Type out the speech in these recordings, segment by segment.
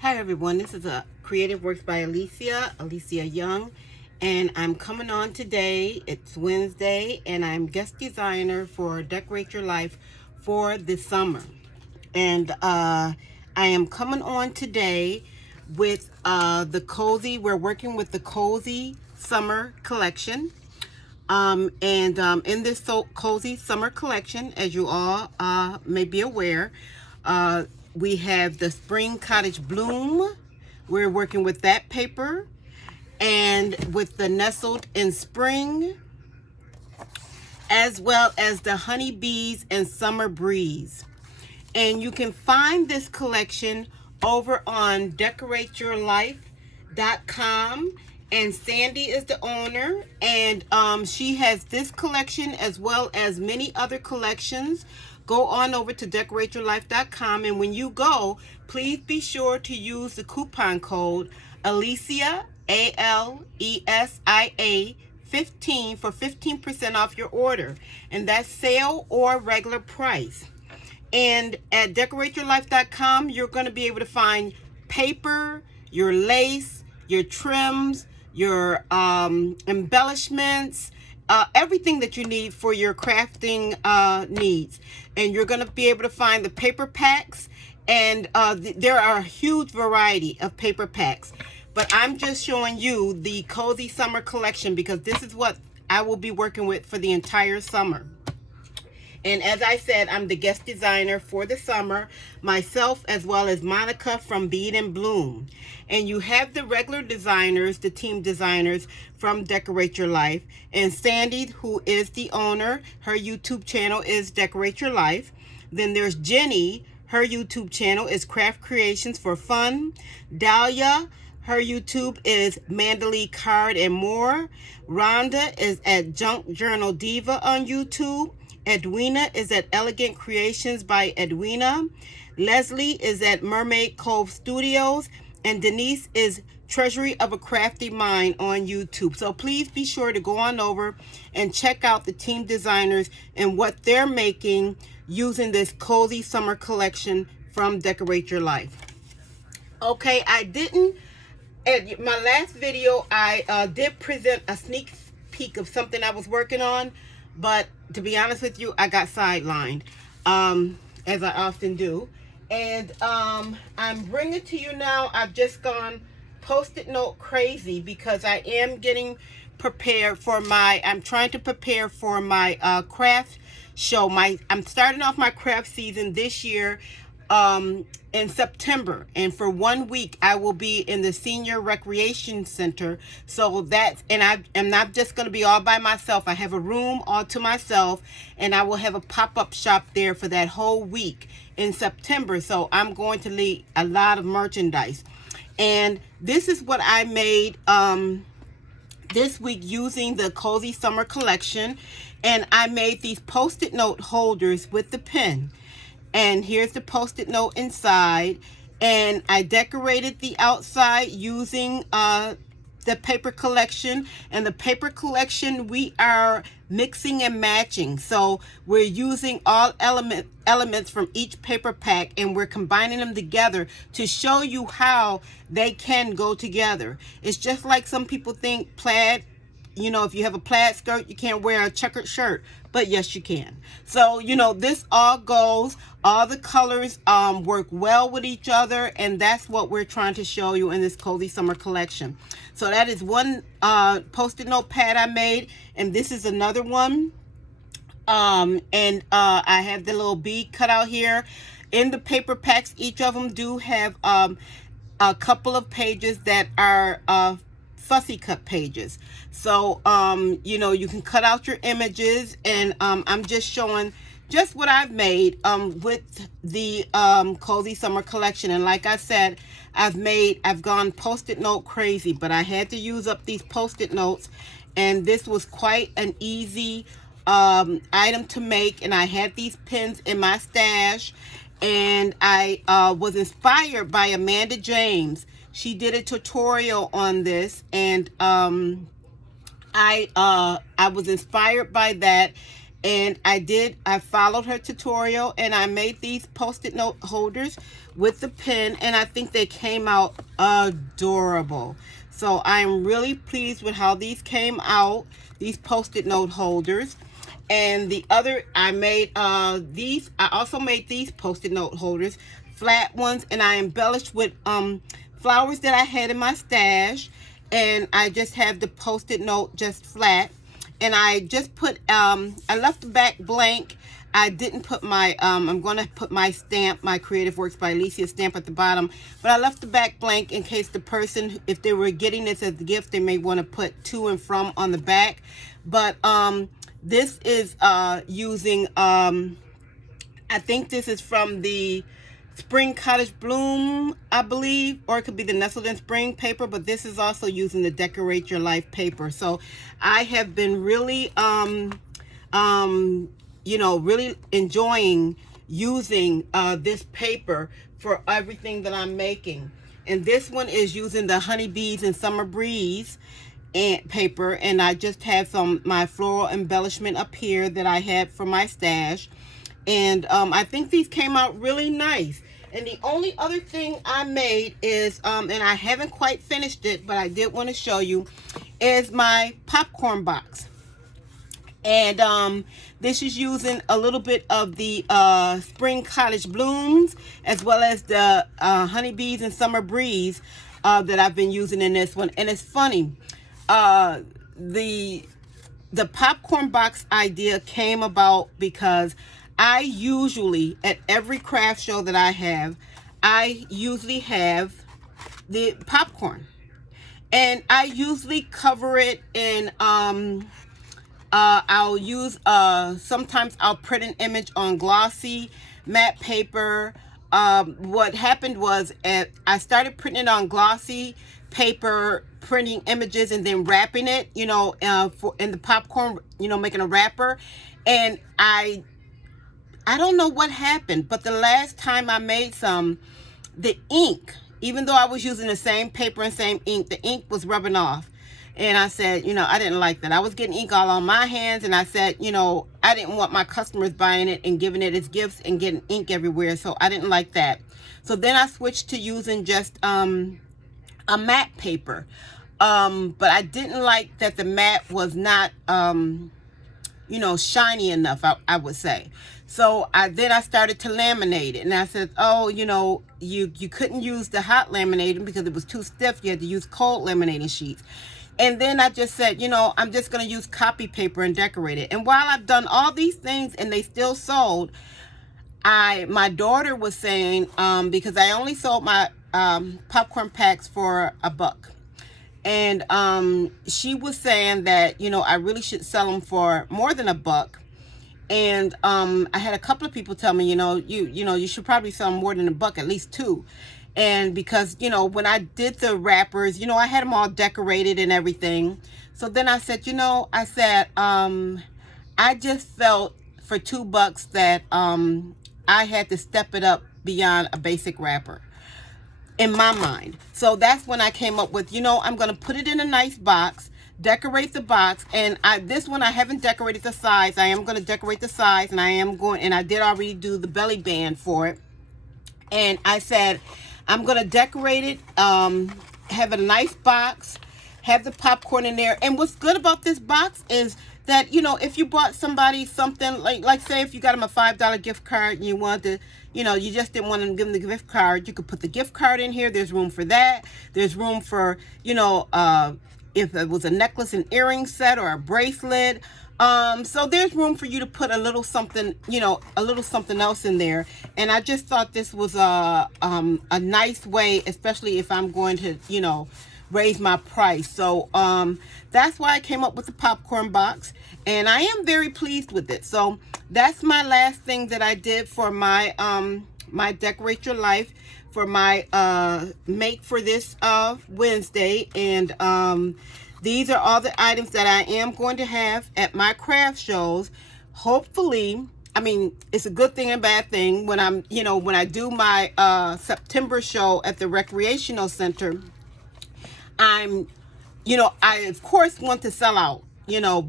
Hi everyone, this is a Creative Works by Alicia Young, and I'm coming on today. It's Wednesday, and I'm guest designer for Decorate Your Life for the summer. And I am coming on today with we're working with the Cozy Summer Collection. In this Cozy Summer Collection, as you all may be aware, we have the Spring Cottage Bloom. We're working with that paper, and with the Nestled in Spring, as well as the Honeybees and Summer Breeze. And you can find this collection over on decorateyourlife.com. And Sandi is the owner, and she has this collection as well as many other collections. Go on over to decorateyourlife.com, and when you go, please be sure to use the coupon code Alicia, ALESIA 15 for 15% off your order, and that's sale or regular price. And at decorateyourlife.com, you're going to be able to find paper, your lace, your trims, your embellishments, everything that you need for your crafting needs. And you're going to be able to find the paper packs, and there are a huge variety of paper packs. But I'm just showing you the Cozy Summer Collection because this is what I will be working with for the entire summer. And as I said, I'm the guest designer for the summer, myself as well as Monica from Bead and Bloom. And you have the regular designers, the team designers from Decorate Your Life. And Sandi, who is the owner, her YouTube channel is Decorate Your Life. Then there's Jenni, her YouTube channel is Craft Creations for Fun. Dalia, her YouTube is Mandalee Card and More. Rhonda is at Junk Journal Diva on YouTube. Edwina is at Elegant Creations by Edwina. Leslie is at Mermaid Cove Studios. And Denise is Treasury of a Crafty Mind on YouTube. So please be sure to go on over and check out the team designers and what they're making using this Cozy Summer Collection from Decorate Your Life. Okay, at my last video, I did present a sneak peek of something I was working on, but to be honest with you, I got sidelined, as I often do. And I'm bringing to you now, I've just gone Post-it note crazy because I am getting prepared for I'm trying to prepare for my craft show. I'm starting off my craft season this year in September, and for 1 week I will be in the senior recreation center. So I'm not just going to be all by myself. I have a room all to myself, and I will have a pop-up shop there for that whole week in September. So I'm going to leave a lot of merchandise, and this is what I made this week using the Cozy Summer Collection. And I made these Post-it note holders with the pen. And here's the Post-it note inside. And I decorated the outside using the paper collection. And the paper collection, we are mixing and matching. So we're using all elements from each paper pack, and we're combining them together to show you how they can go together. It's just like some people think plaid, if you have a plaid skirt, you can't wear a checkered shirt. But yes, you can. So, this all the colors work well with each other, and that's what we're trying to show you in this Cozy Summer Collection. So that is one Post-it note pad I made, and this is another one. I have the little bead cut out here. In the paper packs, each of them do have a couple of pages that are fussy cut pages. So you can cut out your images, and I'm just showing just what I've made with the Cozy Summer Collection. And like I said, I've gone Post-it note crazy, but I had to use up these Post-it notes, and this was quite an easy item to make. And I had these pens in my stash, and I was inspired by Amanda James. She did a tutorial on this, and I was inspired by that, And I followed her tutorial, and I made these post-it note holders with the pen, and I think they came out adorable. So I'm really pleased with how these came out, these post-it note holders. And the other, I also made these post-it note holders, flat ones, and I embellished with flowers that I had in my stash, and I just have the post-it note just flat. And I just put, I left the back blank. I didn't put my, I'm going to put my stamp, my Creative Works by Alicia stamp at the bottom. But I left the back blank in case the person, if they were getting this as a gift, they may want to put to and from on the back. But this is using, I think this is from the Spring Cottage Bloom, I believe, or it could be the Nestled in Spring paper, but this is also using the Decorate Your Life paper. So I have been really, really enjoying using this paper for everything that I'm making. And this one is using the Honeybees and Summer Breeze and paper, and I just have my floral embellishment up here that I had for my stash. And I think these came out really nice. And the only other thing I made is, and I haven't quite finished it, but I did want to show you, is my popcorn box. And this is using a little bit of the Spring Cottage Blooms, as well as the Honeybees and Summer Breeze that I've been using in this one. And it's funny, the popcorn box idea came about because I usually, at every craft show that I usually have the popcorn. And I usually cover it in, I'll use, sometimes I'll print an image on glossy matte paper. What happened was, I started printing it on glossy paper, printing images and then wrapping it, in the popcorn, making a wrapper. And I don't know what happened, but the last time I made the ink, even though I was using the same paper and same ink, the ink was rubbing off. And I said, I didn't like that. I was getting ink all on my hands, and I said, I didn't want my customers buying it and giving it as gifts and getting ink everywhere, so I didn't like that. So then I switched to using just a matte paper. But I didn't like that the matte was not, shiny enough, I would say. So then I started to laminate it, and I said, oh, you couldn't use the hot laminating because it was too stiff. You had to use cold laminating sheets. And then I just said, I'm just going to use copy paper and decorate it. And while I've done all these things and they still sold, my daughter was saying, because I only sold my popcorn packs for $1. And she was saying that, I really should sell them for more than $1. And I had a couple of people tell me, you should probably sell them more than $1, at least 2. And because, when I did the wrappers, I had them all decorated and everything. So then I said, I just felt for $2 that I had to step it up beyond a basic wrapper in my mind. So that's when I came up with, I'm going to put it in a nice box, decorate the box. And this one I haven't decorated the sides. I am going to decorate the sides, and I did already do the belly band for it. And I said, I'm going to decorate it, have a nice box, have the popcorn in there. And what's good about this box is that, if you bought somebody something, like say if you got them a $5 gift card and you wanted to, you just didn't want to give them the gift card, you could put the gift card in here. There's room for that. There's room for, if it was a necklace and earring set or a bracelet. So there's room for you to put a little something, a little something else in there. And I just thought this was a nice way, especially if I'm going to, raise my price. So that's why I came up with the popcorn box, and I am very pleased with it. So that's my last thing that I did for my my Decorate Your Life, for my make for this Wednesday. And these are all the items that I am going to have at my craft shows. Hopefully, I mean, it's a good thing and bad thing. When I'm, when I do my September show at the Recreational Center, I of course want to sell out,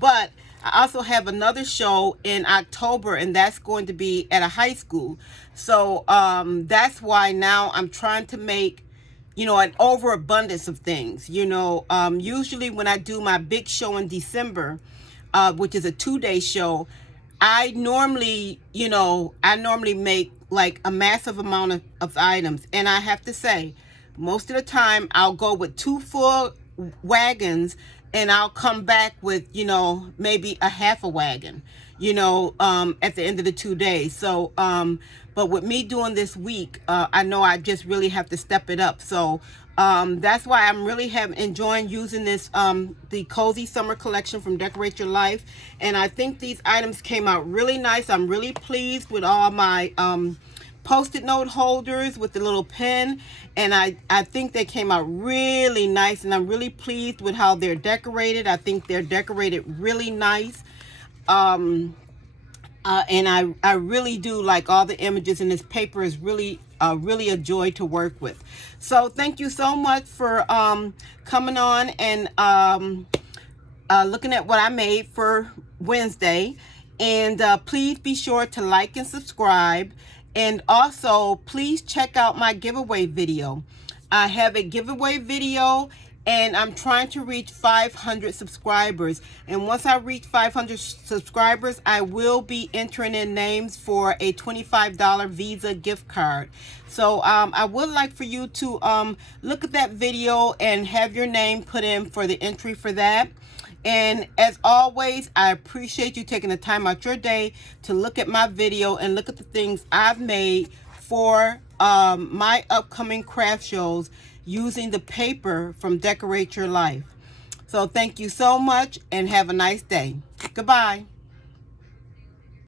but I also have another show in October, and that's going to be at a high school. So that's why now I'm trying to make, you know, an overabundance of things. You know, usually when I do my big show in December, which is a 2-day show, I normally, you know, I normally make like a massive amount of items. And I have to say, most of the time I'll go with 2 full wagons, and I'll come back with, you know, maybe a half a wagon, you know, at the end of the 2 days. So, but with me doing this week, I know I just really have to step it up. So that's why I'm really enjoying using this, the Cozy Summer Collection from Decorate Your Life. And I think these items came out really nice. I'm really pleased with all my Post-it note holders with the little pen, and I think they came out really nice, and I'm really pleased with how they're decorated. I think they're decorated really nice. And I really do like all the images, and this paper is really a joy to work with. So thank you so much for coming on and looking at what I made for Wednesday. And please be sure to like and subscribe. And also, please check out my giveaway video. I have a giveaway video, and I'm trying to reach 500 subscribers. And once I reach 500 subscribers, I will be entering in names for a $25 Visa gift card. So I would like for you to look at that video and have your name put in for the entry for that. And as always, I appreciate you taking the time out your day to look at my video and look at the things I've made for my upcoming craft shows using the paper from Decorate Your Life. So thank you so much, and have a nice day. Goodbye.